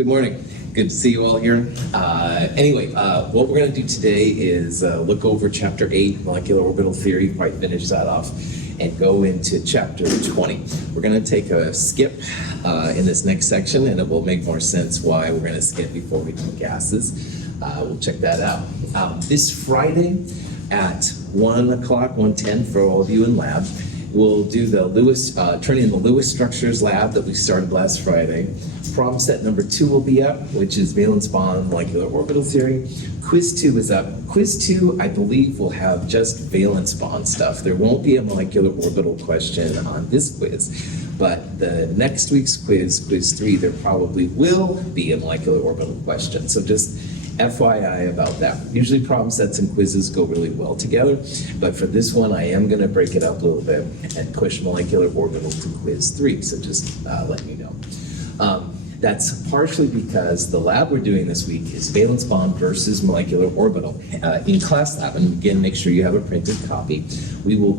Good morning. Good to see you all here. What we're going to do today is look over Chapter 8, Molecular Orbital Theory, quite finish that off, and go into Chapter 20. We're going to take a skip in this next section, and it will make more sense why we're going to skip before we do gases. We'll check that out. This Friday at 1 o'clock, 1:10 for all of you in lab, we'll do the turn in the Lewis Structures lab that we started last Friday. Problem set number 2 will be up, which is valence bond molecular orbital theory. Quiz 2 is up. Quiz 2, I believe, will have just valence bond stuff. There won't be a molecular orbital question on this quiz, but the next week's quiz, quiz 3, there probably will be a molecular orbital question. So just FYI about that. Usually problem sets and quizzes go really well together, but for this one I am going to break it up a little bit and push molecular orbital to quiz 3, so just let me know. That's partially because the lab we're doing this week is valence bond versus molecular orbital. In class lab, and again, make sure you have a printed copy, we will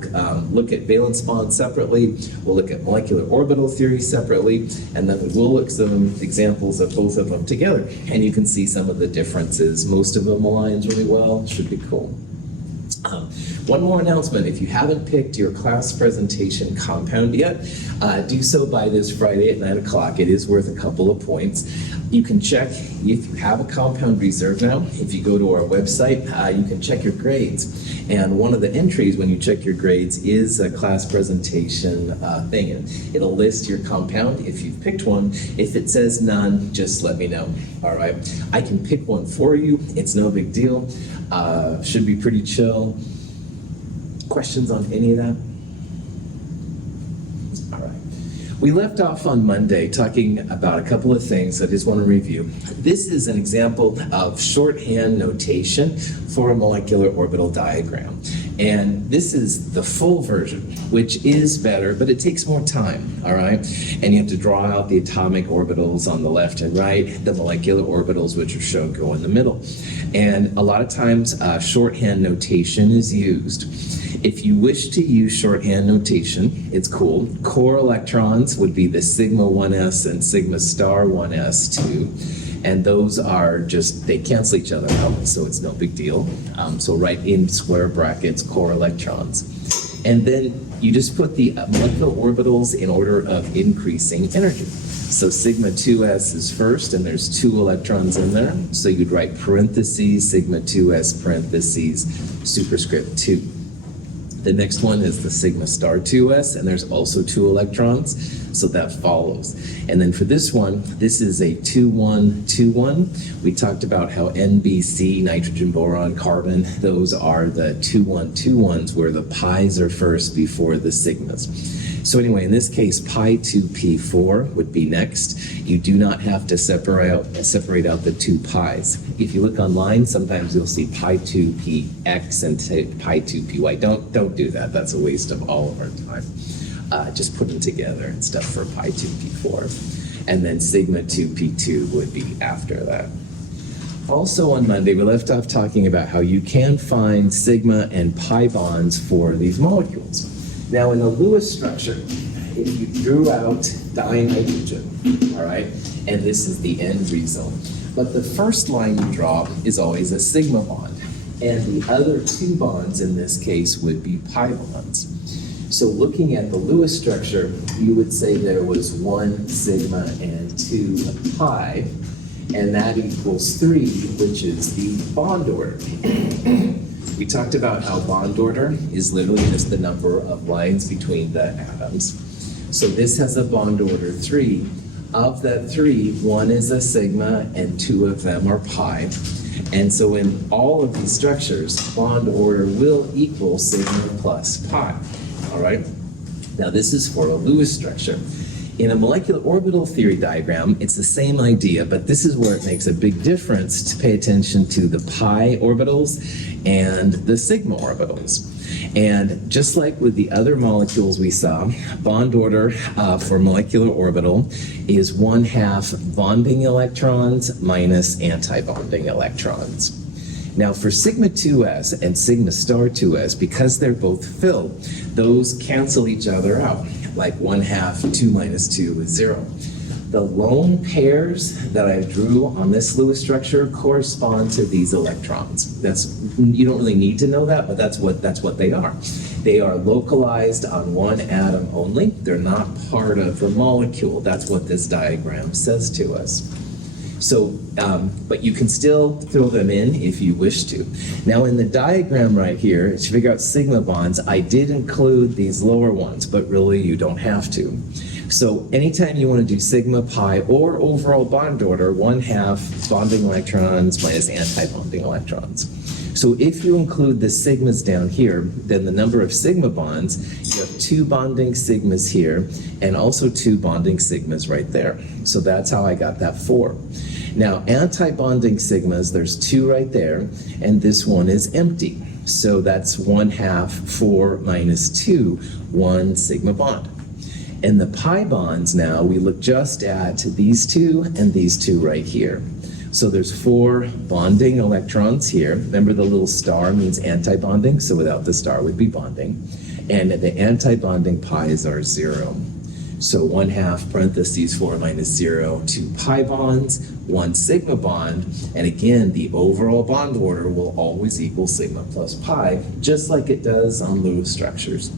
look at valence bond separately, we'll look at molecular orbital theory separately, and then we will look at some examples of both of them together, and you can see some of the differences. Most of them aligns really well, should be cool. One more announcement: if you haven't picked your class presentation compound yet, do so by this Friday at 9 o'clock. It is worth a couple of points. You can check if you have a compound reserve now. If you go to our website, you can check your grades. And one of the entries when you check your grades is a class presentation thing. And it'll list your compound if you've picked one. If it says none, just let me know. All right. I can pick one for you. It's no big deal. Should be pretty chill. Questions on any of that? All right. We left off on Monday talking about a couple of things I just want to review. This is an example of shorthand notation for a molecular orbital diagram. And this is the full version, which is better, but it takes more time, all right? And you have to draw out the atomic orbitals on the left and right, the molecular orbitals, which are shown, go in the middle. And a lot of times, shorthand notation is used. If you wish to use shorthand notation, it's cool. Core electrons would be the sigma 1s and sigma star 1s2. And those are just, they cancel each other out, so it's no big deal. So write in square brackets core electrons. And then you just put the molecular orbitals in order of increasing energy. So sigma 2s is first, and there's 2 electrons in there. So you'd write parentheses, sigma 2s parentheses, superscript 2. The next one is the sigma star 2s, and there's also 2 electrons, so that follows. And then for this one, this is a 2-1-2-1. We talked about how NBC, nitrogen, boron, carbon, those are the 2-1-2-1s where the pi's are first before the sigmas. So anyway, in this case, pi 2p4 would be next. You do not have to separate out the 2 pi's. If you look online, sometimes you'll see pi 2px and say pi 2py. Don't do that. That's a waste of all of our time. Just put them together and stuff for pi 2p4. And then sigma 2p2 would be after that. Also on Monday, we left off talking about how you can find sigma and pi bonds for these molecules. Now in the Lewis structure, if you drew out dinitrogen, all right, and this is the end result, but the first line you draw is always a sigma bond, and the other 2 bonds in this case would be pi bonds. So looking at the Lewis structure, you would say there was 1 sigma and 2 pi, and that equals 3, which is the bond order. We talked about how bond order is literally just the number of lines between the atoms. So this has a bond order 3. Of that 3, 1 is a sigma and 2 of them are pi. And so in all of these structures, bond order will equal sigma plus pi. All right? Now this is for a Lewis structure. In a molecular orbital theory diagram, it's the same idea, but this is where it makes a big difference to pay attention to the pi orbitals and the sigma orbitals. And just like with the other molecules we saw, bond order for molecular orbital is 1/2 bonding electrons minus anti-bonding electrons. Now for sigma 2s and sigma star 2s, because they're both filled, those cancel each other out, like 1/2, 2 minus 2 is 0. The lone pairs that I drew on this Lewis structure correspond to these electrons. You don't really need to know that, but that's what they are. They are localized on one atom only. They're not part of the molecule. That's what this diagram says to us. So, but you can still throw them in if you wish to. Now in the diagram right here, to figure out sigma bonds, I did include these lower ones, but really you don't have to. So anytime you want to do sigma, pi, or overall bond order, 1/2 bonding electrons minus anti-bonding electrons. So if you include the sigmas down here, then the number of sigma bonds, you have 2 bonding sigmas here, and also 2 bonding sigmas right there. So that's how I got that 4. Now, anti-bonding sigmas, there's 2 right there, and this one is empty. So that's 1/2, 4 minus 2, 1 sigma bond. And the pi bonds now, we look just at these 2 and these 2 right here. So there's 4 bonding electrons here. Remember the little star means anti-bonding, so without the star would be bonding. And the anti-bonding pi's are 0. So 1/2 parentheses 4 minus 0, 2 pi bonds, 1 sigma bond, and again, the overall bond order will always equal sigma plus pi, just like it does on Lewis structures.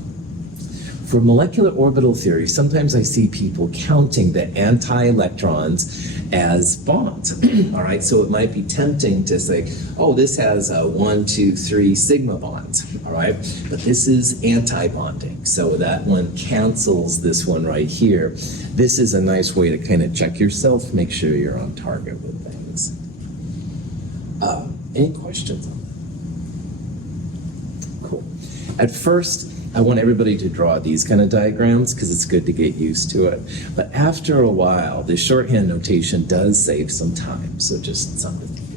For molecular orbital theory, sometimes I see people counting the anti-electrons as bonds. All right, so it might be tempting to say, oh, this has 1, 2, 3 sigma bonds. All right, but this is anti-bonding, so that one cancels this one right here. This is a nice way to kind of check yourself, make sure you're on target with things. Any questions on that? Cool. At first, I want everybody to draw these kind of diagrams because it's good to get used to it. But after a while, the shorthand notation does save some time, so just something to think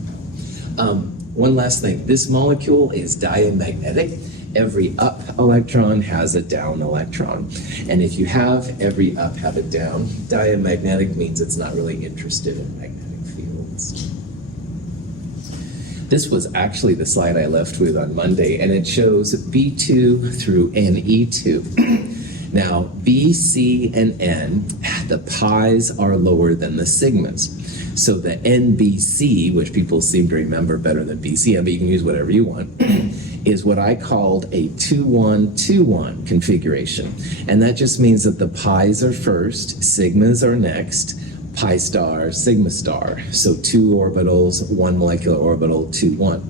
about. One last thing, this molecule is diamagnetic. Every up electron has a down electron. And if you have every up have a down, diamagnetic means it's not really interested in magnetic fields. This was actually the slide I left with on Monday, and it shows B2 through NE2. Now, B, C, and N, the pi's are lower than the sigmas. So the NBC, which people seem to remember better than BC, but you can use whatever you want, is what I called a 2-1-2-1 configuration. And that just means that the pi's are first, sigmas are next, pi star, sigma star. So 2 orbitals, 1 molecular orbital, 2, 1.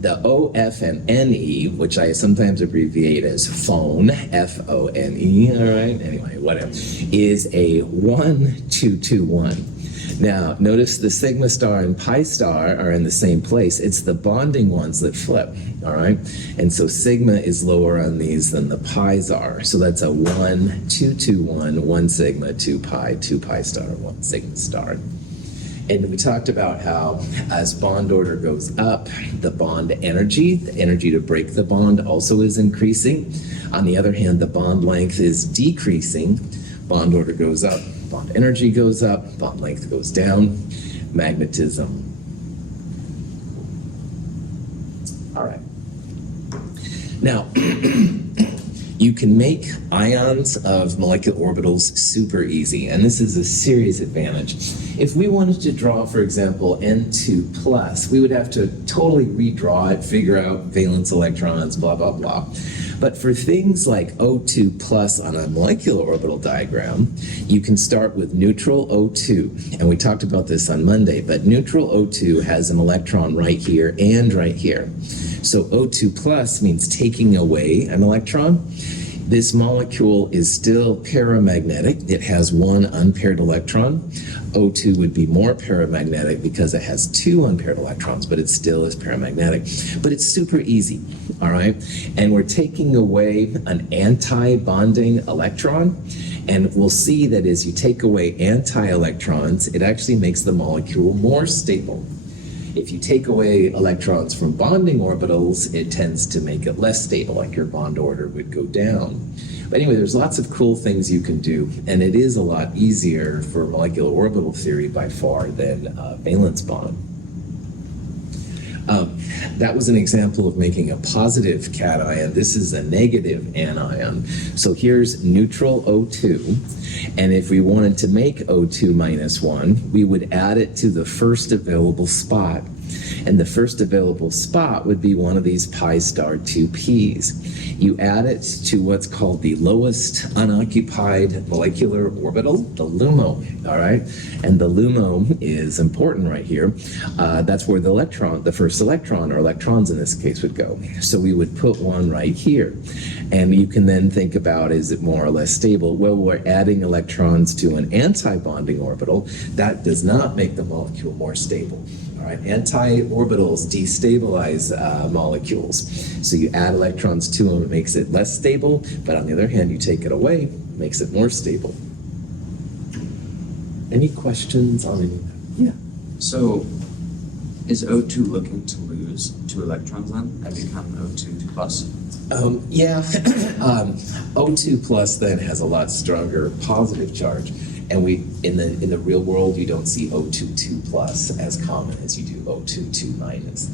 The OF and NE, which I sometimes abbreviate as phone, F-O-N-E, all right, anyway, whatever, is a 1-2-2-1. Now, notice the sigma star and pi star are in the same place. It's the bonding ones that flip, all right? And so sigma is lower on these than the pi's are. So that's a 1-2-2-1, 1 sigma, 2 pi star, 1 sigma star. And we talked about how as bond order goes up, the bond energy, the energy to break the bond also is increasing. On the other hand, the bond length is decreasing. Bond order goes up, bond energy goes up, bond length goes down, magnetism. All right. Now, you can make ions of molecular orbitals super easy, and this is a serious advantage. If we wanted to draw, for example, N2 plus, we would have to totally redraw it, figure out valence electrons, blah, blah, blah. But for things like O2 plus on a molecular orbital diagram, you can start with neutral O2. And we talked about this on Monday, but neutral O2 has an electron right here and right here. So O2 plus means taking away an electron. This molecule is still paramagnetic. It has 1 unpaired electron. O2 would be more paramagnetic because it has 2 unpaired electrons, but it still is paramagnetic. But it's super easy, all right? And we're taking away an anti-bonding electron, and we'll see that as you take away anti-electrons, it actually makes the molecule more stable. If you take away electrons from bonding orbitals, it tends to make it less stable, like your bond order would go down. But anyway, there's lots of cool things you can do, and it is a lot easier for molecular orbital theory by far than valence bond. that was an example of making a positive cation. This is a negative anion. So here's neutral O2, and if we wanted to make O2 minus 1, we would add it to the first available spot. And the first available spot would be one of these pi star 2p's. You add it to what's called the lowest unoccupied molecular orbital, the LUMO, all right? And the LUMO is important right here. That's where the first electron, or electrons in this case, would go. So we would put one right here. And you can then think about, is it more or less stable? Well, we're adding electrons to an anti-bonding orbital. That does not make the molecule more stable. All right, anti-orbitals destabilize molecules. So you add electrons to them, it makes it less stable, but on the other hand, you take it away, it makes it more stable. Any questions on any of that? Yeah. So is O2 looking to lose 2 electrons then and become O2 plus? Yeah, O2 plus then has a lot stronger positive charge. And in the real world, you don't see O2 2 plus as common as you do O2 2 minus.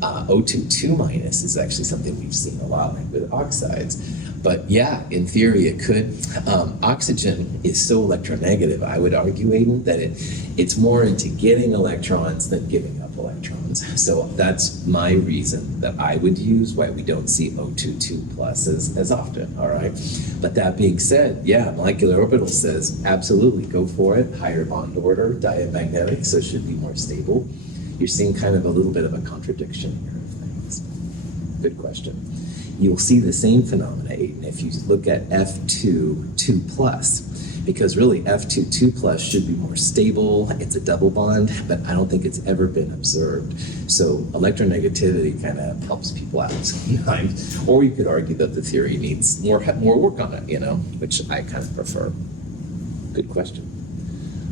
O2 2 minus is actually something we've seen a lot with oxides. But yeah, in theory it could. Oxygen is so electronegative, I would argue, Aiden, that it's more into getting electrons than giving up electrons. So that's my reason that I would use why we don't see O2 2 plus as often, all right? But that being said, yeah, molecular orbital says absolutely go for it. Higher bond order, diamagnetic, so it should be more stable. You're seeing kind of a little bit of a contradiction here of things. Good question. You'll see the same phenomena, Aiden, if you look at F2 2 plus, because really F2 2 plus should be more stable. It's a double bond, but I don't think it's ever been observed. So electronegativity kind of helps people out sometimes. Or you could argue that the theory needs more work on it, which I kind of prefer. Good question.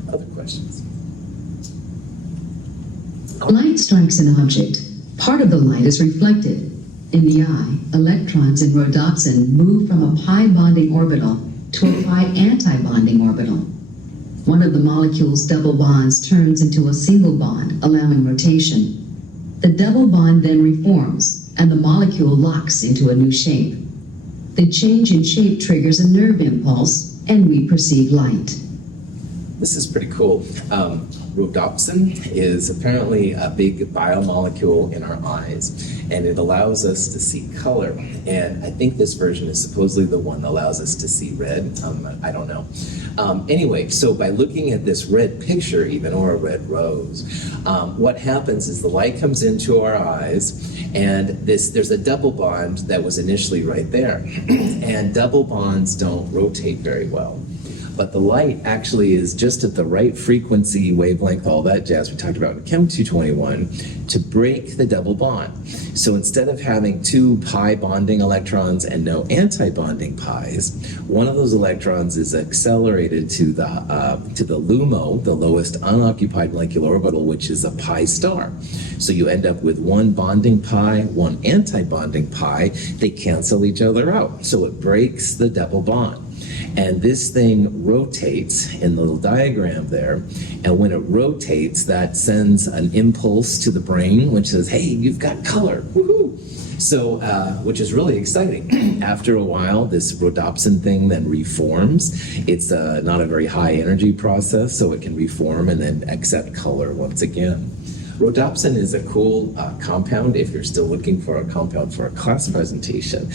Other questions? Light strikes an object. Part of the light is reflected. In the eye, electrons in rhodopsin move from a pi bonding orbital to a pi anti-bonding orbital. One of the molecule's double bonds turns into a single bond, allowing rotation. The double bond then reforms, and the molecule locks into a new shape. The change in shape triggers a nerve impulse, and we perceive light. This is pretty cool. Rhodopsin is apparently a big biomolecule in our eyes, and it allows us to see color. And I think this version is supposedly the one that allows us to see red. I don't know. Anyway, so by looking at this red picture even, or a red rose, what happens is the light comes into our eyes, and there's a double bond that was initially right there. And double bonds don't rotate very well. But the light actually is just at the right frequency, wavelength, all that jazz we talked about in Chem 221 to break the double bond. So instead of having 2 pi bonding electrons and no anti-bonding pi's, one of those electrons is accelerated to the LUMO, the lowest unoccupied molecular orbital, which is a pi star. So you end up with 1 bonding pi, 1 anti-bonding pi. They cancel each other out. So it breaks the double bond. And this thing rotates in the little diagram there. And when it rotates, that sends an impulse to the brain, which says, hey, you've got color, woohoo! So, which is really exciting. After a while, this rhodopsin thing then reforms. It's not a very high energy process, so it can reform and then accept color once again. Rhodopsin is a cool compound if you're still looking for a compound for a class presentation.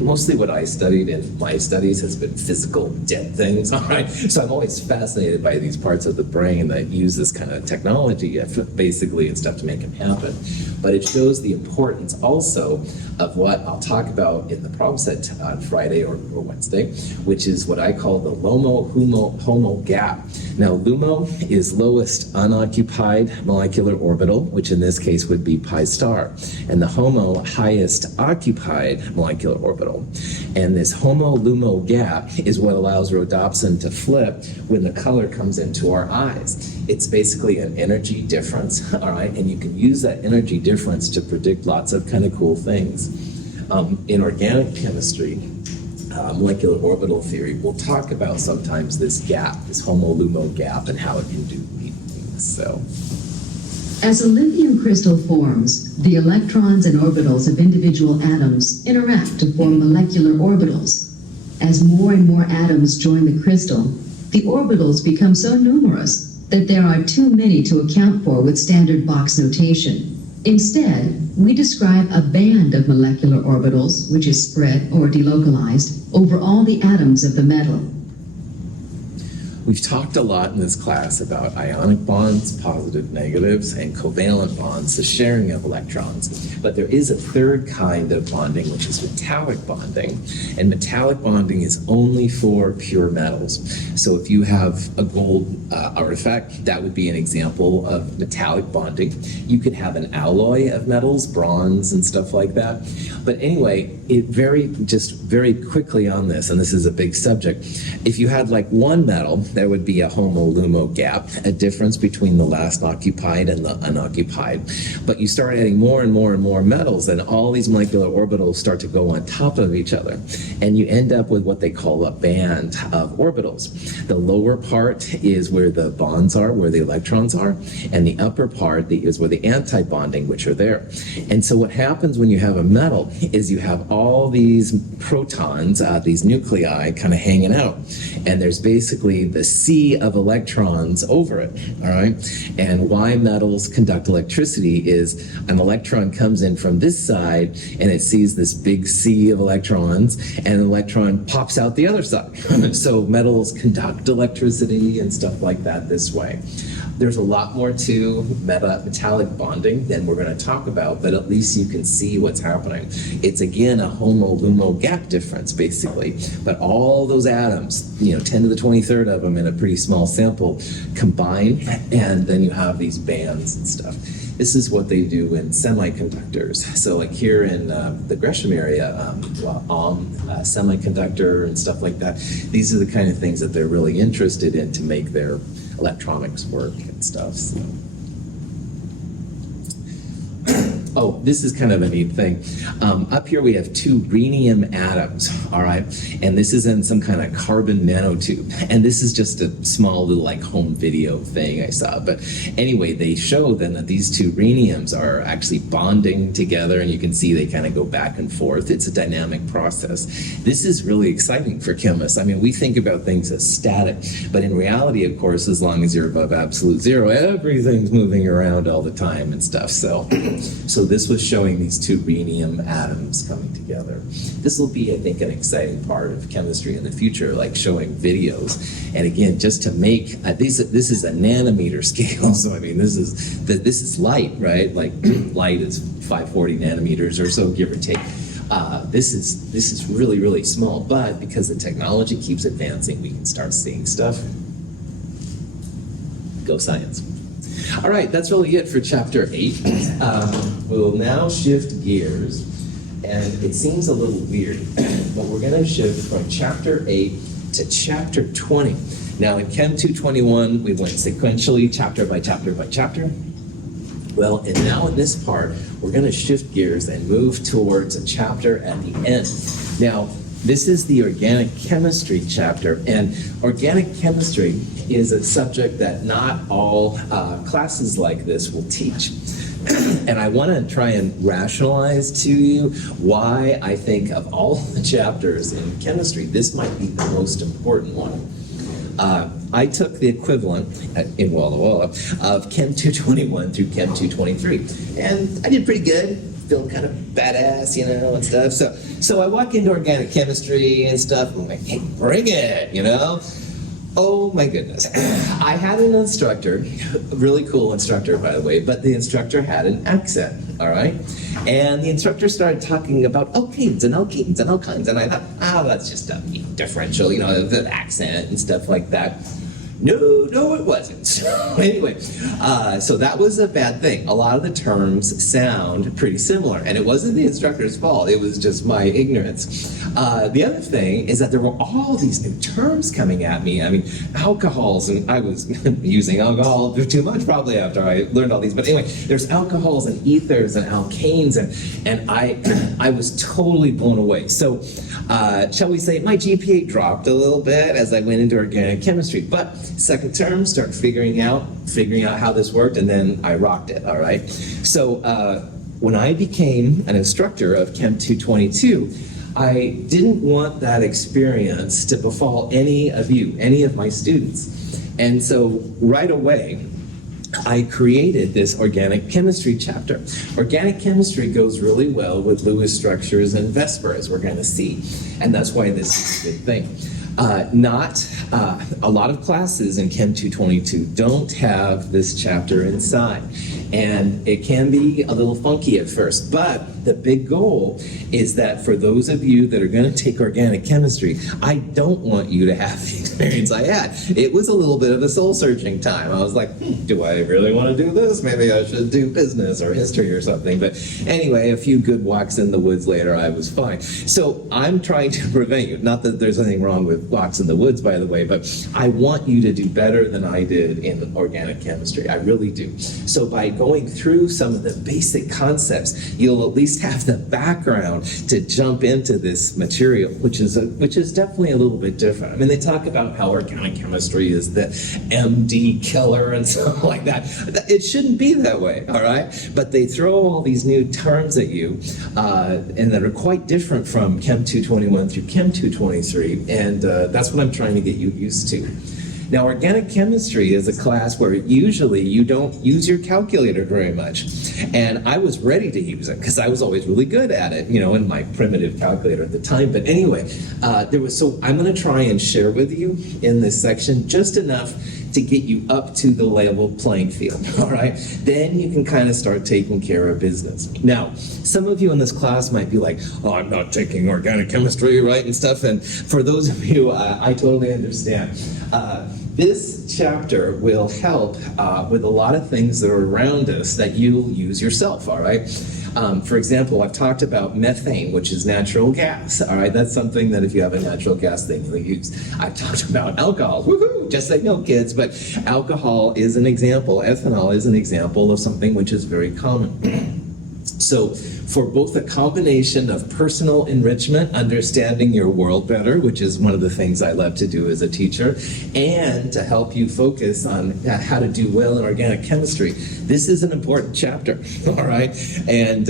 Mostly what I studied in my studies has been physical dead things, all right? So I'm always fascinated by these parts of the brain that use this kind of technology, basically, and stuff to make it happen. But it shows the importance also of what I'll talk about in the problem set on Friday or Wednesday, which is what I call the LUMO-HOMO gap. Now, LUMO is lowest unoccupied molecular orbital, which in this case would be pi star, and the HOMO, highest occupied molecular orbital. And this HOMO-LUMO gap is what allows rhodopsin to flip when the color comes into our eyes. It's basically an energy difference, all right? And you can use that energy difference to predict lots of kind of cool things. In organic chemistry, molecular orbital theory, we'll talk about sometimes this gap, this HOMO-LUMO gap, and how it can do neat things. So, As a lithium crystal forms, the electrons and orbitals of individual atoms interact to form molecular orbitals. As more and more atoms join the crystal, the orbitals become so numerous that there are too many to account for with standard box notation. Instead, we describe a band of molecular orbitals, which is spread or delocalized over all the atoms of the metal. We've talked a lot in this class about ionic bonds, positive, negatives, and covalent bonds, the sharing of electrons. But there is a third kind of bonding, which is metallic bonding. And metallic bonding is only for pure metals. So if you have a gold artifact, that would be an example of metallic bonding. You could have an alloy of metals, bronze and stuff like that. But anyway, just very quickly on this, and this is a big subject, if you had like one metal, there would be a homo-lumo gap, a difference between the last occupied and the unoccupied. But you start adding more and more and more metals, and all these molecular orbitals start to go on top of each other. And you end up with what they call a band of orbitals. The lower part is where the bonds are, where the electrons are, and the upper part is where the anti-bonding, which are there. And so what happens when you have a metal is you have all these protons, these nuclei kind of hanging out. And there's basically the sea of electrons over it, all right? And why metals conduct electricity is an electron comes in from this side and it sees this big sea of electrons, and an electron pops out the other side. So metals conduct electricity and stuff like that this way. There's a lot more to metallic bonding than we're going to talk about, but at least you can see what's happening. It's again a homo-lumo gap difference, basically. But all those atoms, 10 to the 23rd of them in a pretty small sample, combine, and then you have these bands and stuff. This is what they do in semiconductors. So like here in the Gresham area, semiconductor and stuff like that, these are the kind of things that they're really interested in to make their electronics work and stuff. So. Oh, this is kind of a neat thing. Up here we have two rhenium atoms, all right? And this is in some kind of carbon nanotube. And this is just a small little like home video thing I saw. But anyway, they show then that these two rheniums are actually bonding together, and you can see they kind of go back and forth. It's a dynamic process. This is really exciting for chemists. I mean, we think about things as static, but in reality, of course, as long as you're above absolute zero, everything's moving around all the time and stuff. So this was showing these two rhenium atoms coming together. This will be, I think, an exciting part of chemistry in the future, like showing videos. And again, just to make this is a nanometer scale. So I mean, this is light, right? Like light is 540 nanometers or so, give or take. This is really, really small, but because the technology keeps advancing, we can start seeing stuff. Go science. All right, that's really it for chapter 8. We'll now shift gears, and it seems a little weird, but we're going to shift from chapter 8 to chapter 20. Now in Chem 221, we went sequentially, chapter by chapter by chapter. Well, and now in this part, we're going to shift gears and move towards a chapter at the end. Now, this is the organic chemistry chapter, and organic chemistry is a subject that not all classes like this will teach. And I want to try and rationalize to you why I think of all the chapters in chemistry, this might be the most important one. I took the equivalent in Walla Walla of Chem 221 through Chem 223, and I did pretty good. Feeling kind of badass, and stuff. So I walk into organic chemistry and stuff, and I'm like, hey, bring it, Oh my goodness. I had an instructor, a really cool instructor, by the way, but the instructor had an accent, all right? And the instructor started talking about alkanes and alkenes and alkynes, and I thought, that's just a differential, the accent and stuff like that. No, it wasn't. So anyway, so that was a bad thing. A lot of the terms sound pretty similar, and it wasn't the instructor's fault. It was just my ignorance. The other thing is that there were all these new terms coming at me. I mean, alcohols, and I was using alcohol too much probably after I learned all these. But anyway, there's alcohols and ethers and alkanes, and I was totally blown away. So shall we say my GPA dropped a little bit as I went into organic chemistry, but second term, start figuring out how this worked, and then I rocked it, all right? So when I became an instructor of Chem 222, I didn't want that experience to befall any of you, any of my students. And so right away, I created this organic chemistry chapter. Organic chemistry goes really well with Lewis structures and Vesper, as we're going to see. And that's why this is a good thing. A lot of classes in Chem 222 don't have this chapter inside. And it can be a little funky at first, but the big goal is that for those of you that are going to take organic chemistry, I don't want you to have the experience I had. It was a little bit of a soul-searching time. I was like, do I really want to do this? Maybe I should do business or history or something. But anyway, a few good walks in the woods later, I was fine. So I'm trying to prevent you. Not that there's anything wrong with walks in the woods, by the way, but I want you to do better than I did in organic chemistry. I really do. So by going through some of the basic concepts, you'll at least have the background to jump into this material, which is definitely a little bit different. I mean, they talk about how organic chemistry is the MD killer and stuff like that. It shouldn't be that way, all right? But they throw all these new terms at you, and that are quite different from Chem 221 through Chem 223, and that's what I'm trying to get you used to. Now, organic chemistry is a class where usually you don't use your calculator very much. And I was ready to use it because I was always really good at it, in my primitive calculator at the time. But anyway, so I'm going to try and share with you in this section just enough to get you up to the level playing field, all right? Then you can kind of start taking care of business. Now, some of you in this class might be like, oh, I'm not taking organic chemistry, right, and stuff. And for those of you, I totally understand. This chapter will help with a lot of things that are around us that you'll use yourself, all right? For example, I've talked about methane, which is natural gas, all right? That's something that if you have a natural gas thing, you'll use. I've talked about alcohol, woohoo, just so you know, kids, but alcohol is an example, ethanol is an example of something which is very common. So for both a combination of personal enrichment, understanding your world better, which is one of the things I love to do as a teacher, and to help you focus on how to do well in organic chemistry, this is an important chapter, all right? And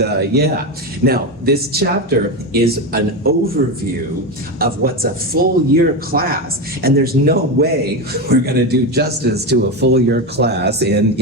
now this chapter is an overview of what's a full year class, and there's no way we're going to do justice to a full year class in,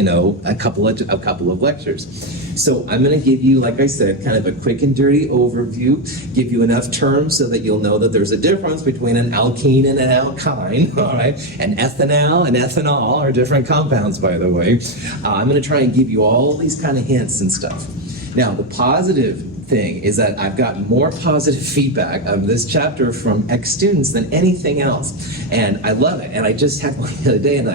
a couple of lectures. So I'm going to give you, like I said, kind of a quick and dirty overview, give you enough terms so that you'll know that there's a difference between an alkene and an alkyne, all right? And ethanol and ethanol are different compounds, by the way. I'm going to try and give you all these kind of hints and stuff. Now, the positive thing is that I've gotten more positive feedback of this chapter from ex-students than anything else. And I love it. And I just had one the other day and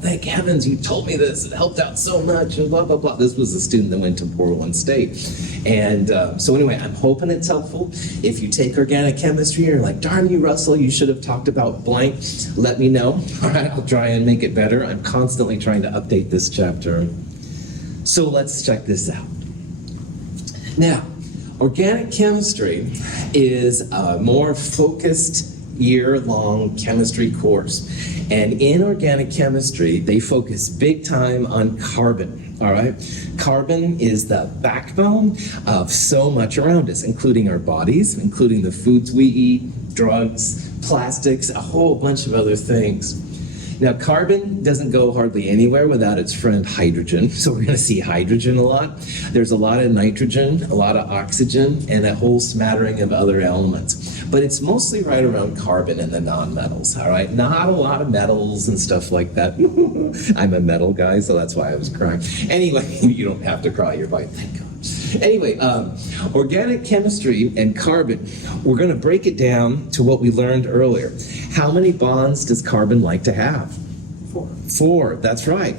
thank heavens you told me this. It helped out so much and blah, blah, blah. This was a student that went to Portland State. And so anyway, I'm hoping it's helpful. If you take organic chemistry and you're like, darn you, Russell, you should have talked about blank, let me know. All right, I'll try and make it better. I'm constantly trying to update this chapter. So let's check this out. Now, organic chemistry is a more focused year-long chemistry course. And in organic chemistry, they focus big time on carbon, all right? Carbon is the backbone of so much around us, including our bodies, including the foods we eat, drugs, plastics, a whole bunch of other things. Now, carbon doesn't go hardly anywhere without its friend hydrogen, so we're going to see hydrogen a lot. There's a lot of nitrogen, a lot of oxygen, and a whole smattering of other elements. But it's mostly right around carbon and the nonmetals, all right? Not a lot of metals and stuff like that. I'm a metal guy, so that's why I was crying. Anyway, you don't have to cry, you're fine, thank God. Anyway, organic chemistry and carbon, we're going to break it down to what we learned earlier. How many bonds does carbon like to have? 4, that's right.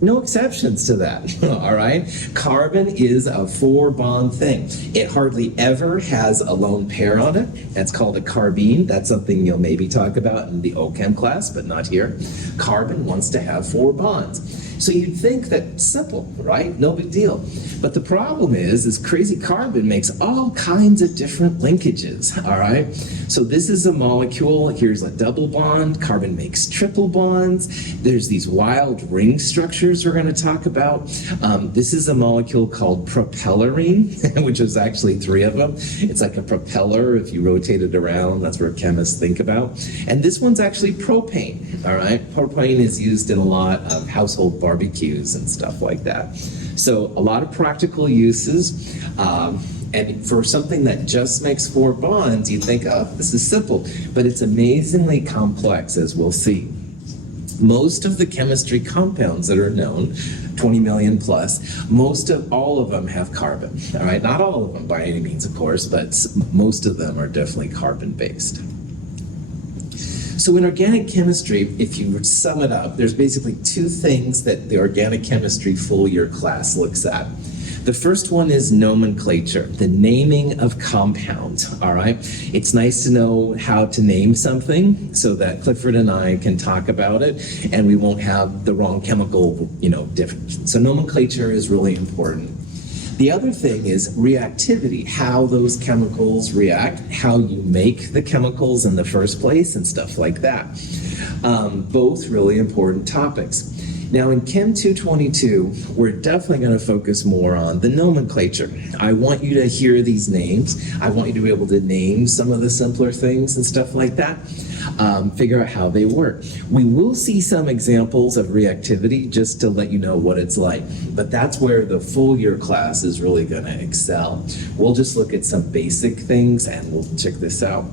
No exceptions to that, all right? Carbon is a 4-bond thing. It hardly ever has a lone pair on it. That's called a carbene. That's something you'll maybe talk about in the OChem class, but not here. Carbon wants to have 4 bonds. So you'd think that's simple, right? No big deal. But the problem is crazy carbon makes all kinds of different linkages, all right? So this is a molecule. Here's a double bond. Carbon makes triple bonds. There's these wild ring structures we're going to talk about. This is a molecule called propellerine, which is actually 3 of them. It's like a propeller if you rotate it around. That's where chemists think about. And this one's actually propane, all right? Propane is used in a lot of household barbecues and stuff like that. So a lot of practical uses. And for something that just makes 4 bonds, you think, oh, this is simple. But it's amazingly complex, as we'll see. Most of the chemistry compounds that are known, 20 million plus, all of them have carbon. All right, not all of them by any means, of course, but most of them are definitely carbon-based. So in organic chemistry, if you were to sum it up, there's basically 2 things that the organic chemistry full year class looks at. The first one is nomenclature, the naming of compounds, all right? It's nice to know how to name something so that Clifford and I can talk about it and we won't have the wrong chemical, difference. So nomenclature is really important. The other thing is reactivity, how those chemicals react, how you make the chemicals in the first place and stuff like that. Both really important topics. Now in Chem 222, we're definitely going to focus more on the nomenclature. I want you to hear these names. I want you to be able to name some of the simpler things and stuff like that. Figure out how they work. We will see some examples of reactivity just to let you know what it's like. But that's where the full year class is really going to excel. We'll just look at some basic things and we'll check this out.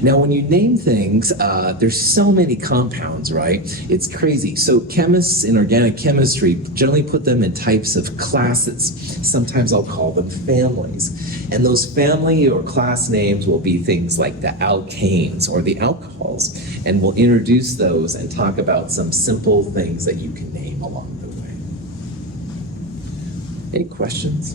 Now when you name things, there's so many compounds, right? It's crazy. So chemists in organic chemistry generally put them in types of classes. Sometimes I'll call them families. And those family or class names will be things like the alkanes or the alcohols. And we'll introduce those and talk about some simple things that you can name along the way. Any questions?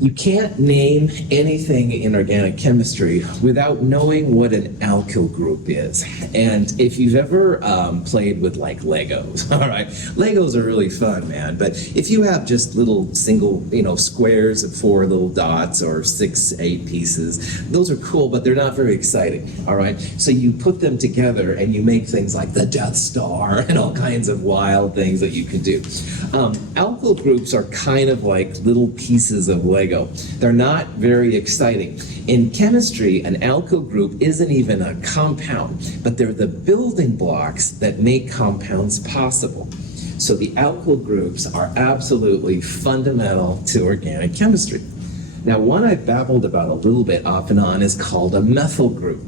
You can't name anything in organic chemistry without knowing what an alkyl group is. And if you've ever played with like Legos, all right, Legos are really fun, man. But if you have just little single, squares of 4 little dots or 6, 8 pieces, those are cool, but they're not very exciting, all right? So you put them together and you make things like the Death Star and all kinds of wild things that you can do. Alkyl groups are kind of like little pieces of Lego. They're not very exciting. In chemistry, an alkyl group isn't even a compound, but they're the building blocks that make compounds possible. So the alkyl groups are absolutely fundamental to organic chemistry. Now, one I've babbled about a little bit off and on is called a methyl group.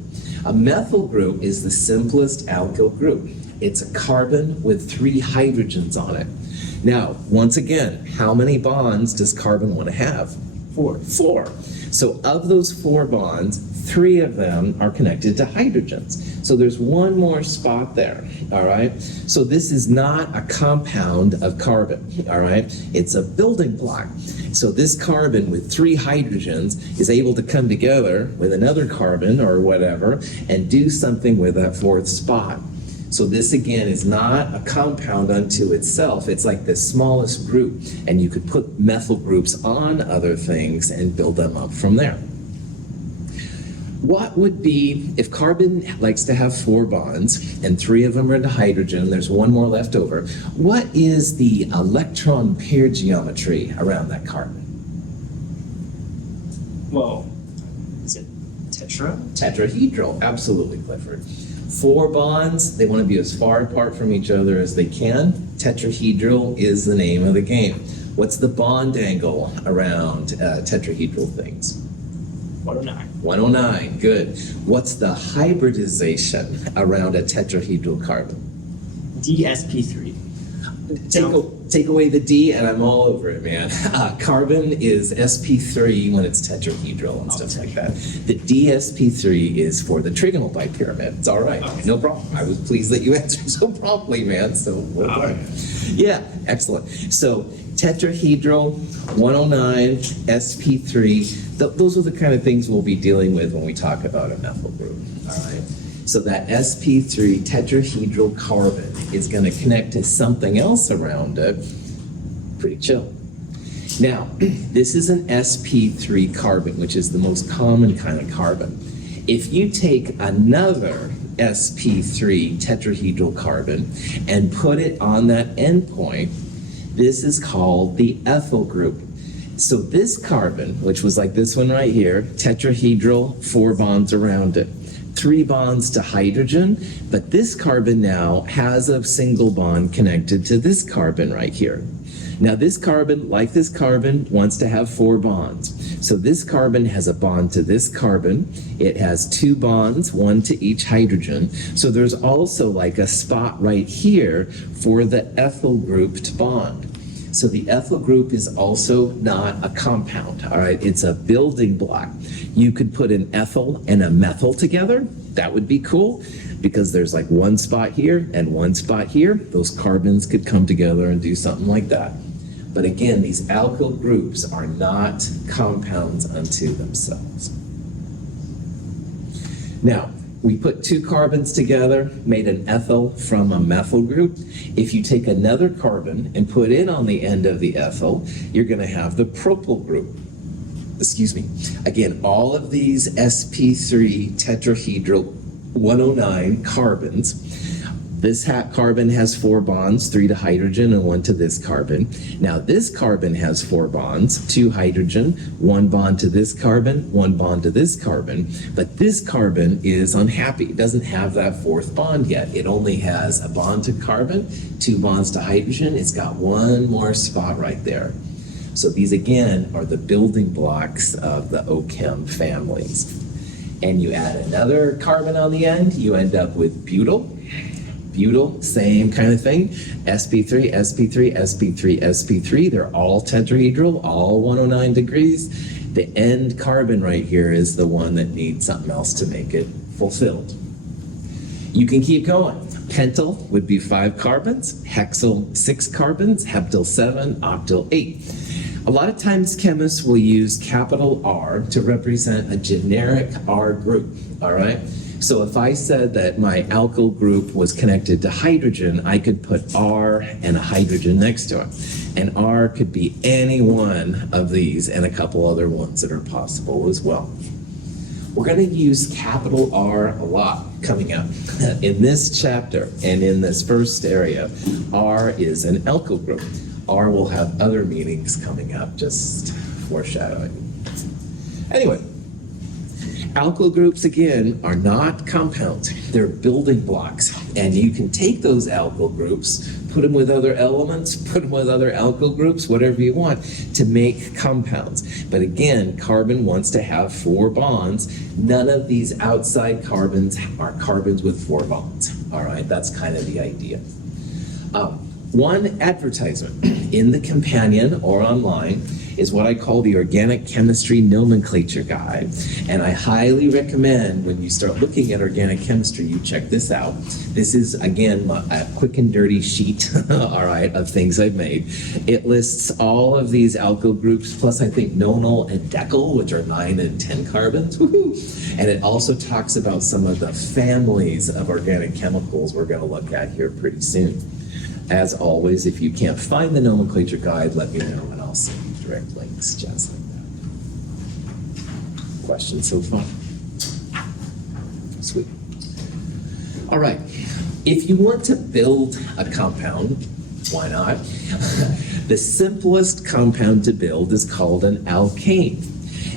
A methyl group is the simplest alkyl group. It's a carbon with 3 hydrogens on it. Now, once again, how many bonds does carbon want to have? 4. So of those 4 bonds, 3 of them are connected to hydrogens. So there's one more spot there, all right? So this is not a compound of carbon, all right? It's a building block. So this carbon with 3 hydrogens is able to come together with another carbon or whatever and do something with that 4th spot. So this, again, is not a compound unto itself. It's like the smallest group, and you could put methyl groups on other things and build them up from there. What would be, if carbon likes to have 4 bonds, and 3 of them are to hydrogen, there's 1 more left over, what is the electron pair geometry around that carbon? Well, is it tetra? Tetrahedral, absolutely, Clifford. 4 bonds, they want to be as far apart from each other as they can. Tetrahedral is the name of the game. What's the bond angle around tetrahedral things? 109. 109, good. What's the hybridization around a tetrahedral carbon? DSP3. Take away the D and I'm all over it, man. Carbon is sp3 when it's tetrahedral and stuff like that. The dsp3 is for the trigonal bipyramid. It's all right, no problem. I was pleased that you answered so promptly, man. So well done. Yeah, excellent. So tetrahedral, 109, sp3. Those are the kind of things we'll be dealing with when we talk about a methyl group. All right. So that sp3 tetrahedral carbon is going to connect to something else around it. Pretty chill. Now, this is an sp3 carbon, which is the most common kind of carbon. If you take another sp3 tetrahedral carbon and put it on that endpoint, this is called the ethyl group. So this carbon, which was like this one right here, tetrahedral, 4 bonds around it. 3 bonds to hydrogen, but this carbon now has a single bond connected to this carbon right here. Now this carbon, like this carbon, wants to have 4 bonds. So this carbon has a bond to this carbon. It has 2 bonds, 1 to each hydrogen. So there's also like a spot right here for the ethyl group to bond. So the ethyl group is also not a compound, all right? It's a building block. You could put an ethyl and a methyl together. That would be cool because there's like 1 spot here and 1 spot here. Those carbons could come together and do something like that. But again, these alkyl groups are not compounds unto themselves. Now, we put 2 carbons together, made an ethyl from a methyl group. If you take another carbon and put it on the end of the ethyl, you're going to have the propyl group. Excuse me. Again, all of these sp3 tetrahedral 109 carbons. This carbon has 4 bonds, 3 to hydrogen and 1 to this carbon. Now this carbon has 4 bonds, 2 hydrogen, 1 bond to this carbon, 1 bond to this carbon. But this carbon is unhappy. It doesn't have that 4th bond yet. It only has a bond to carbon, 2 bonds to hydrogen. It's got 1 more spot right there. So these again are the building blocks of the OChem families. And you add another carbon on the end, you end up with butyl. Butyl, same kind of thing. sp3, sp3, sp3, sp3. They're all tetrahedral, all 109 degrees. The end carbon right here is the one that needs something else to make it fulfilled. You can keep going. Pentyl would be 5 carbons, hexyl 6 carbons, heptyl 7, octyl 8. A lot of times chemists will use capital R to represent a generic R group, all right? So if I said that my alkyl group was connected to hydrogen, I could put R and a hydrogen next to it. And R could be any one of these and a couple other ones that are possible as well. We're going to use capital R a lot coming up. In this chapter and in this first area, R is an alkyl group. R will have other meanings coming up, just foreshadowing. Anyway, alkyl groups, again, are not compounds. They're building blocks. And you can take those alkyl groups, put them with other elements, put them with other alkyl groups, whatever you want, to make compounds. But again, carbon wants to have 4 bonds. None of these outside carbons are carbons with 4 bonds. All right, that's kind of the idea. One advertisement in the companion or online is what I call the Organic Chemistry Nomenclature Guide. And I highly recommend when you start looking at organic chemistry, you check this out. This is, again, a quick and dirty sheet, all right, of things I've made. It lists all of these alkyl groups, plus I think nonal and decyl, which are 9 and 10 carbons. Woohoo! And it also talks about some of the families of organic chemicals we're going to look at here pretty soon. As always, if you can't find the nomenclature guide, let me know and I'll send you direct links just like that. Questions so far? Sweet. All right. If you want to build a compound, why not? The simplest compound to build is called an alkane.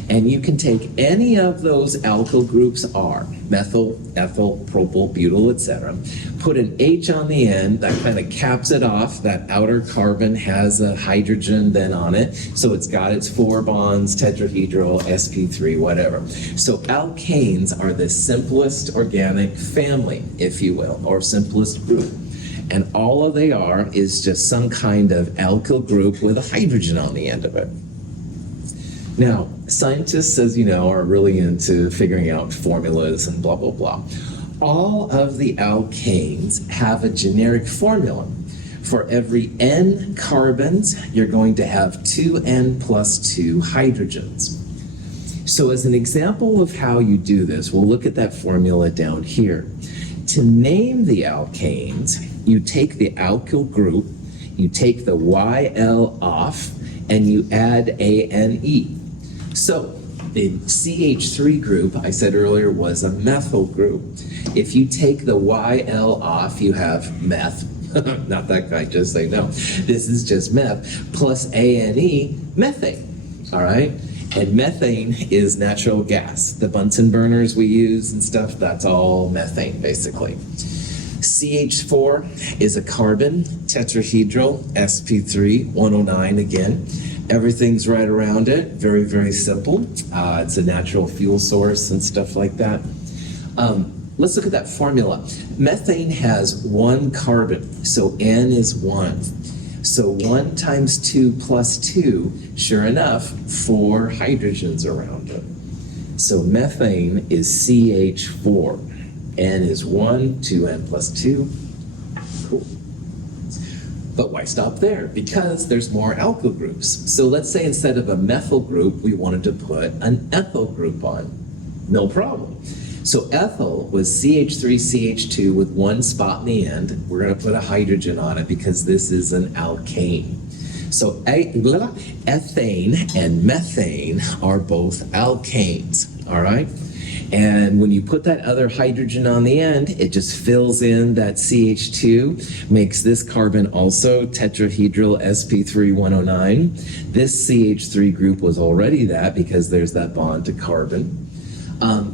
And you can take any of those alkyl groups R, methyl, ethyl, propyl, butyl, etc. Put an H on the end, that kind of caps it off. That outer carbon has a hydrogen then on it. So it's got its 4 bonds, tetrahedral, sp3, whatever. So alkanes are the simplest organic family, if you will, or simplest group. And all they are is just some kind of alkyl group with a hydrogen on the end of it. Now, scientists, as you know, are really into figuring out formulas and blah, blah, blah. All of the alkanes have a generic formula. For every N carbons, you're going to have 2N plus 2 hydrogens. So as an example of how you do this, we'll look at that formula down here. To name the alkanes, you take the alkyl group, you take the YL off, and you add ANE. So the CH3 group, I said earlier, was a methyl group. If you take the YL off, you have meth. Not that guy, just say no. This is just meth, plus ANE, methane, all right? And methane is natural gas. The Bunsen burners we use and stuff, that's all methane, basically. CH4 is a carbon, tetrahedral, sp3, 109 again. Everything's right around it, very, very simple. It's a natural fuel source and stuff like that. Let's look at that formula. Methane has 1 carbon, so N is 1. So 1 times 2 plus 2, sure enough, 4 hydrogens around it. So methane is CH4. N is 1, 2N plus 2. Cool. But why stop there? Because there's more alkyl groups. So let's say instead of a methyl group, we wanted to put an ethyl group on. No problem. So ethyl was CH3CH2 with 1 spot in the end. We're going to put a hydrogen on it because this is an alkane. So ethane and methane are both alkanes, all right? And when you put that other hydrogen on the end, it just fills in that CH2, makes this carbon also tetrahedral sp3 109. This CH3 group was already that because there's that bond to carbon.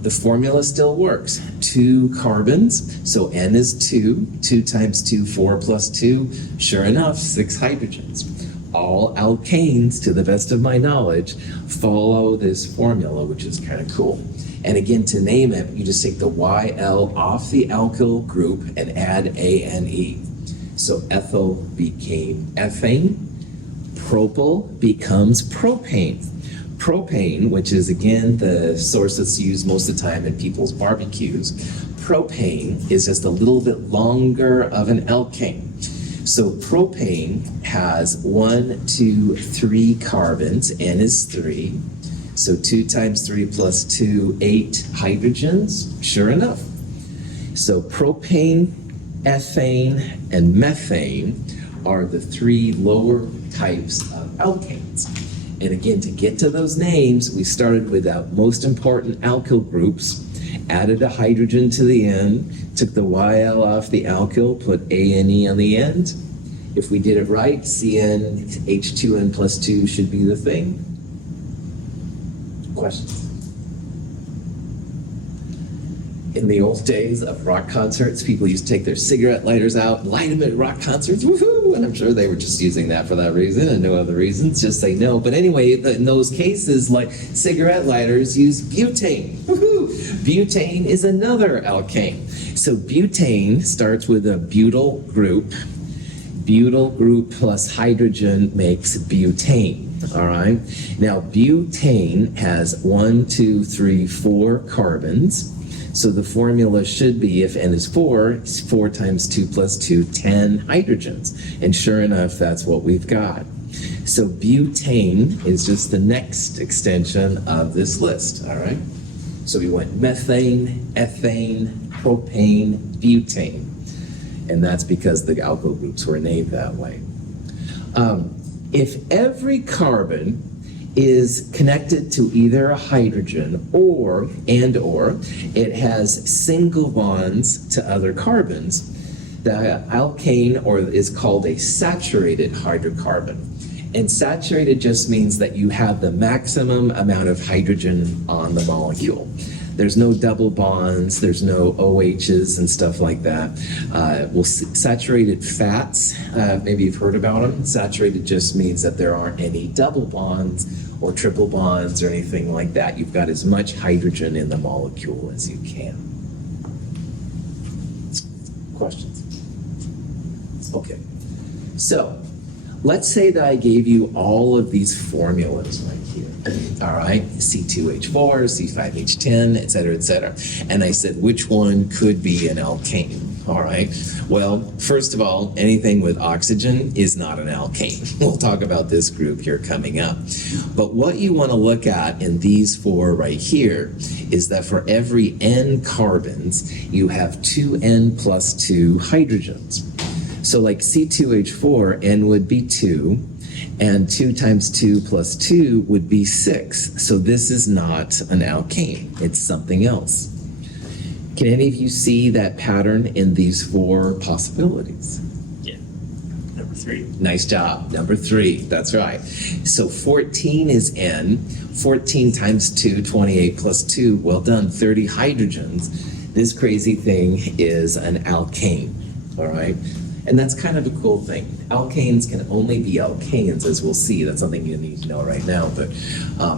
The formula still works. 2 carbons, so N is 2. 2 times 2, 4 plus 2. Sure enough, 6 hydrogens. All alkanes, to the best of my knowledge, follow this formula, which is kind of cool. And again, to name it, you just take the YL off the alkyl group and add ANE. So ethyl became ethane. Propyl becomes propane. Propane, which is again the source that's used most of the time in people's barbecues, propane is just a little bit longer of an alkane. So propane has 1, 2, 3 carbons, N is 3. So 2 times 3 plus 2, 8 hydrogens, sure enough. So propane, ethane, and methane are the 3 lower types of alkanes. And again, to get to those names, we started with the most important alkyl groups, added a hydrogen to the end, took the YL off the alkyl, put ANE on the end. If we did it right, CnH2n plus 2 should be the thing. Questions? In the old days of rock concerts, people used to take their cigarette lighters out and light them at rock concerts, woohoo! And I'm sure they were just using that for that reason and no other reasons, just say no. But anyway, in those cases, like cigarette lighters use butane, woohoo! Butane is another alkane. So butane starts with a butyl group. Butyl group plus hydrogen makes butane. All right. Now butane has 1, 2, 3, 4 carbons. So the formula should be, if N is 4, it's 4 times 2 plus 2, 10 hydrogens. And sure enough, that's what we've got. So butane is just the next extension of this list, all right? So we went methane, ethane, propane, butane. And that's because the alkyl groups were named that way. If every carbon is connected to either a hydrogen or it has single bonds to other carbons, the alkane is called a saturated hydrocarbon. And saturated just means that you have the maximum amount of hydrogen on the molecule. There's no double bonds, there's no OHs and stuff like that. Saturated fats, maybe you've heard about them. Saturated just means that there aren't any double bonds or triple bonds or anything like that. You've got as much hydrogen in the molecule as you can. Questions? Okay, so let's say that I gave you all of these formulas right here. All right, C2H4, C5H10, et cetera, and I said which one could be an alkane. All right, well, first of all, anything with oxygen is not an alkane. We'll talk about this group here coming up. But what you want to look at in these four right here is that for every N carbons, you have 2N plus 2 hydrogens. So like C2H4, N would be 2, and 2 times 2 plus 2 would be 6. So this is not an alkane, it's something else. Can any of you see that pattern in these four possibilities? Yeah. Number 3. Nice job. Number 3, that's right. So 14 is N, 14 times 2, 28 plus 2, well done, 30 hydrogens. This crazy thing is an alkane, all right? And that's kind of a cool thing. Alkanes can only be alkanes, as we'll see. That's something you need to know right now. But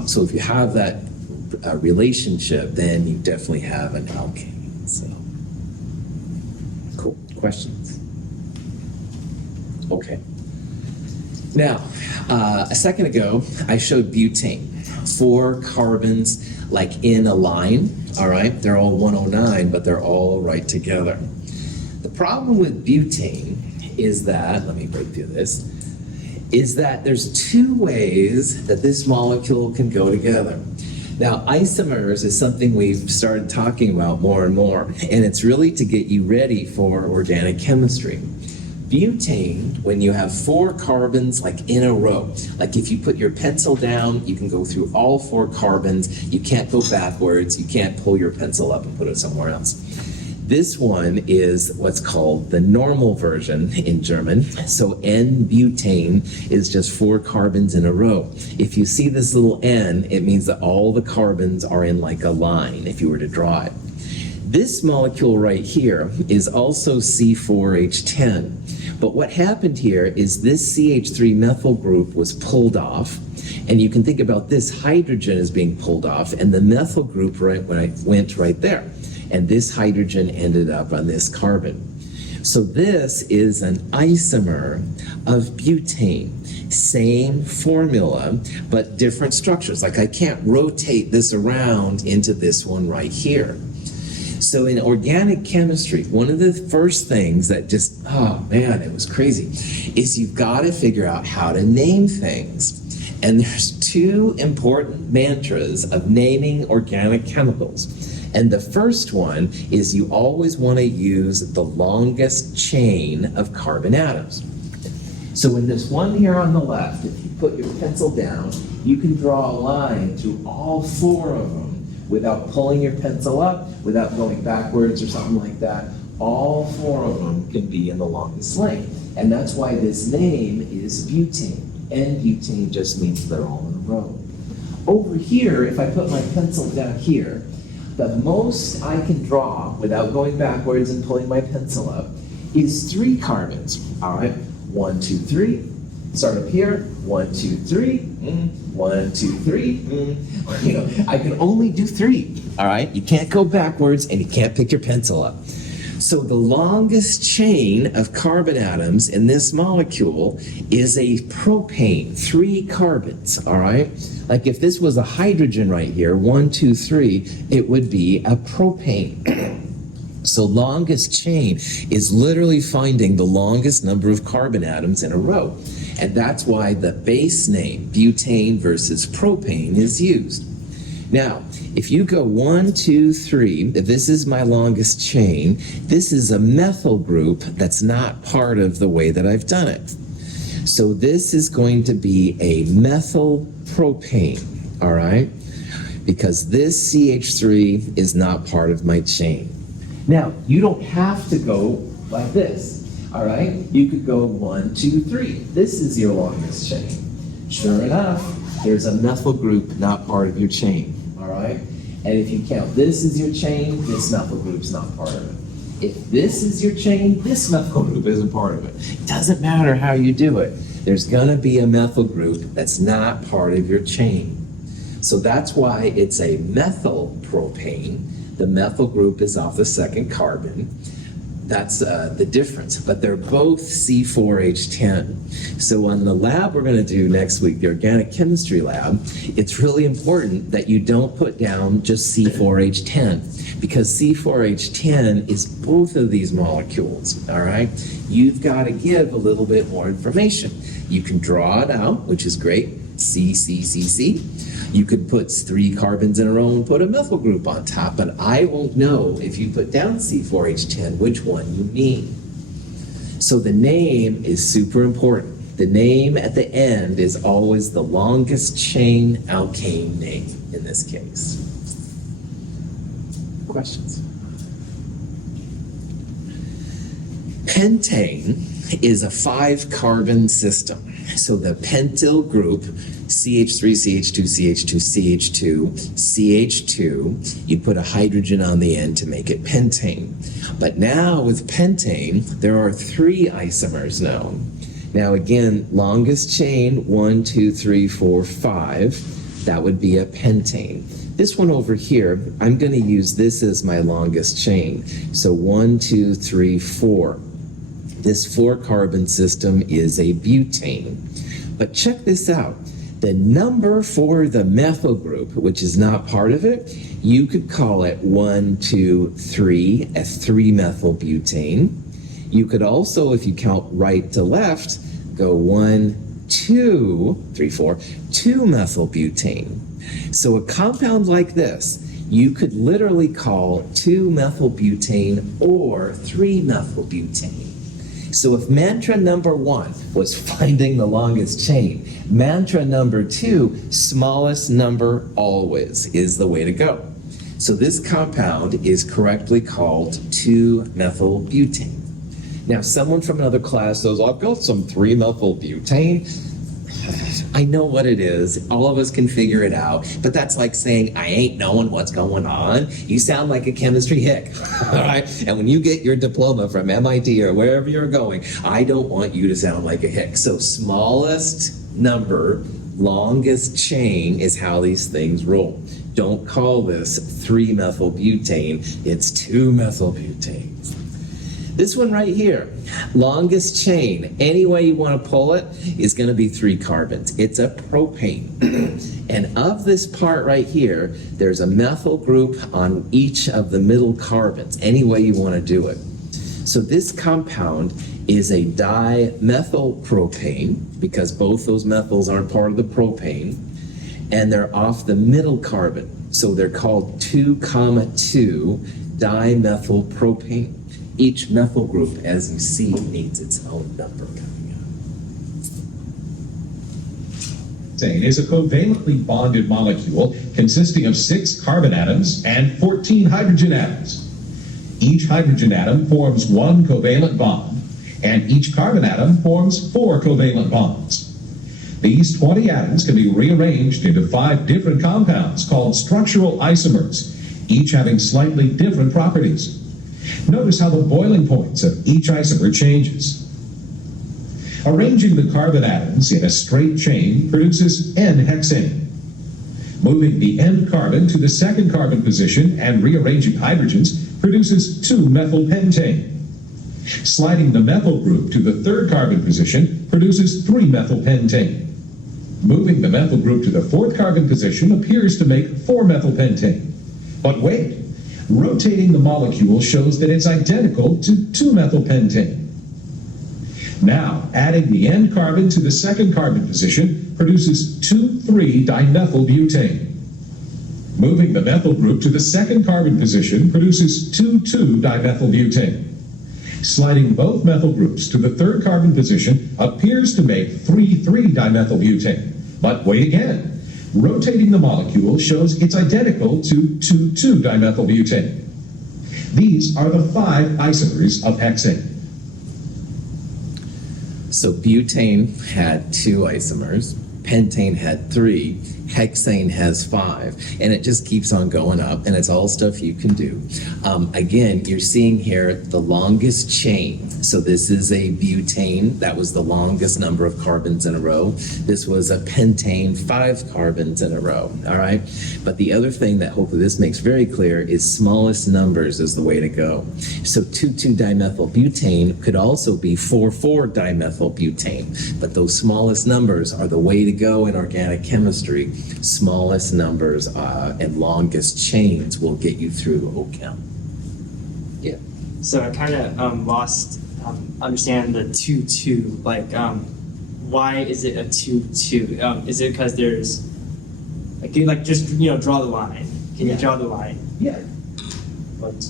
so if you have that relationship, then you definitely have an alkane. So, cool. Questions? Okay. Now, a second ago, I showed butane. 4 carbons, like in a line. All right, they're all 109, but they're all right together. The problem with butane is that, let me break through this, is that there's 2 ways that this molecule can go together. Now, isomers is something we've started talking about more and more, and it's really to get you ready for organic chemistry. Butane, when you have 4 carbons like in a row, like if you put your pencil down, you can go through all 4 carbons, you can't go backwards, you can't pull your pencil up and put it somewhere else. This one is what's called the normal version in German. So N-butane is just 4 carbons in a row. If you see this little N, it means that all the carbons are in like a line, if you were to draw it. This molecule right here is also C4H10. But what happened here is this CH3 methyl group was pulled off. And you can think about this hydrogen as being pulled off, and the methyl group went right there. And this hydrogen ended up on this carbon. So this is an isomer of butane. Same formula, but different structures. Like I can't rotate this around into this one right here. So in organic chemistry, one of the first things that just, oh man, it was crazy, is you've got to figure out how to name things. And there's 2 important mantras of naming organic chemicals. And the first one is you always want to use the longest chain of carbon atoms. So in this one here on the left, if you put your pencil down, you can draw a line through all 4 of them without pulling your pencil up, without going backwards or something like that. All 4 of them can be in the longest length. And that's why this name is butane. And butane just means they're all in a row. Over here, if I put my pencil down here, the most I can draw without going backwards and pulling my pencil up is 3 carbons. All right, 1, 2, 3. Start up here. 1, 2, 3. 1, 2, 3. You know, I can only do 3. All right, you can't go backwards and you can't pick your pencil up. So the longest chain of carbon atoms in this molecule is a propane, 3 carbons, all right? Like if this was a hydrogen right here, 1, 2, 3, it would be a propane. So longest chain is literally finding the longest number of carbon atoms in a row. And that's why the base name, butane versus propane, is used. Now, if you go 1, 2, 3, this is my longest chain. This is a methyl group that's not part of the way that I've done it. So this is going to be a methyl propane, all right? Because this CH3 is not part of my chain. Now, you don't have to go like this, all right? You could go 1, 2, 3. This is your longest chain. Sure enough, there's a methyl group not part of your chain. All right? And if you count this as your chain, this methyl group's not part of it. If this is your chain, this methyl group isn't part of it. It doesn't matter how you do it. There's going to be a methyl group that's not part of your chain. So that's why it's a methyl propane. The methyl group is off the second carbon. That's the difference, but they're both C4H10. So on the lab we're going to do next week, the organic chemistry lab, it's really important that you don't put down just C4H10, because C4H10 is both of these molecules, all right? You've got to give a little bit more information. You can draw it out, which is great, C, C, C, C. You could put 3 carbons in a row and put a methyl group on top, but I won't know if you put down C4H10 which one you mean. So the name is super important. The name at the end is always the longest chain alkane name in this case. Questions? Pentane is a 5-carbon system. So the pentyl group, CH3, CH2, CH2, CH2, CH2, you put a hydrogen on the end to make it pentane. But now with pentane, there are 3 isomers known. Now again, longest chain, 1, 2, 3, 4, 5, that would be a pentane. This one over here, I'm going to use this as my longest chain. So 1, 2, 3, 4. This 4-carbon system is a butane. But check this out. The number for the methyl group, which is not part of it, you could call it 1, 2, 3, a 3-methylbutane. You could also, if you count right to left, go 1, 2, 3, 4, 2-methylbutane. So a compound like this, you could literally call 2-methylbutane or 3-methylbutane. So if mantra number 1 was finding the longest chain, mantra number 2, smallest number always, is the way to go. So this compound is correctly called 2-methylbutane. Now someone from another class says, I've got some 3-methylbutane. I know what it is. All of us can figure it out. But that's like saying, I ain't knowing what's going on. You sound like a chemistry hick. All right? And when you get your diploma from MIT or wherever you're going, I don't want you to sound like a hick. So smallest number, longest chain is how these things roll. Don't call this 3-methylbutane. It's 2-methylbutane. This one right here, longest chain, any way you want to pull it, is going to be 3 carbons. It's a propane. And of this part right here, there's a methyl group on each of the middle carbons, any way you want to do it. So this compound is a dimethylpropane, because both those methyls aren't part of the propane, and they're off the middle carbon. So they're called 2, 2 dimethylpropane. Each methyl group, as you see, needs its own number coming up. Is a covalently bonded molecule consisting of 6 carbon atoms and 14 hydrogen atoms. Each hydrogen atom forms 1 covalent bond, and each carbon atom forms 4 covalent bonds. These 20 atoms can be rearranged into 5 different compounds called structural isomers, each having slightly different properties. Notice how the boiling points of each isomer changes. Arranging the carbon atoms in a straight chain produces N-hexane. Moving the end carbon to the second carbon position and rearranging hydrogens produces 2-methylpentane. Sliding the methyl group to the third carbon position produces 3-methylpentane. Moving the methyl group to the fourth carbon position appears to make 4-methylpentane. But wait! Rotating the molecule shows that it's identical to 2-methylpentane. Now, adding the end carbon to the second carbon position produces 2,3-dimethylbutane. Moving the methyl group to the second carbon position produces 2,2-dimethylbutane. Sliding both methyl groups to the third carbon position appears to make 3,3-dimethylbutane. But wait again. Rotating the molecule shows it's identical to 2,2-dimethylbutane. These are the 5 isomers of hexane. So butane had 2 isomers, pentane had 3, hexane has 5, and it just keeps on going up, and it's all stuff you can do. Again, you're seeing here the longest chain. So this is a butane. That was the longest number of carbons in a row. This was a pentane, 5 carbons in a row, all right? But the other thing that hopefully this makes very clear is smallest numbers is the way to go. So 2,2-dimethylbutane could also be 4,4-dimethylbutane, but those smallest numbers are the way to go in organic chemistry. Smallest numbers and longest chains will get you through OChem. Yeah. So I kind of lost understand the 2-2. Like, why is it a 2-2? Is it because there's like just draw the line? Can you draw the line? Yeah. 1, 2.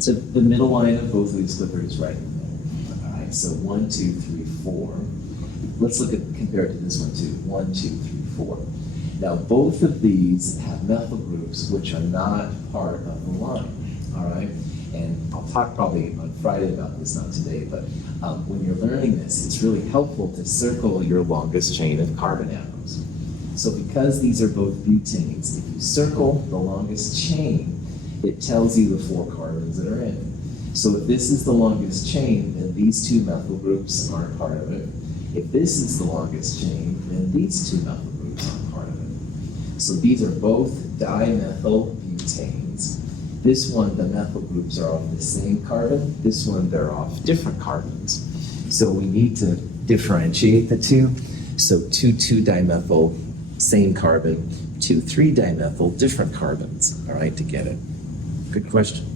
So the middle line of both of these clippers right in there. All right. So 1, 2, 3, 4. Let's look at compare it to this one too. 1, 2, 3, 4. Now both of these have methyl groups which are not part of the line. All right. And I'll talk probably on Friday about this, not today, but when you're learning this, it's really helpful to circle your longest chain of carbon atoms. So because these are both butanes, if you circle the longest chain, it tells you the 4 carbons that are in it. So if this is the longest chain, then these 2 methyl groups aren't part of it. If this is the longest chain, then these 2 methyl groups aren't part of it. So these are both dimethylbutanes. This one, the methyl groups are off the same carbon. This one, they're off different carbons. So we need to differentiate the two. So 2,2-dimethyl, same carbon, 2,3-dimethyl, different carbons, all right, to get it. Good question.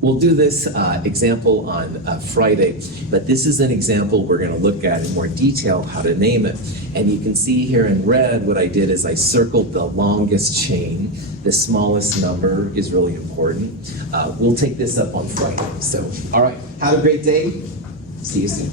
We'll do this example on Friday, but this is an example we're going to look at in more detail how to name it. And you can see here in red what I did is I circled the longest chain. The smallest number is really important. We'll take this up on Friday. So, all right, have a great day. See you soon.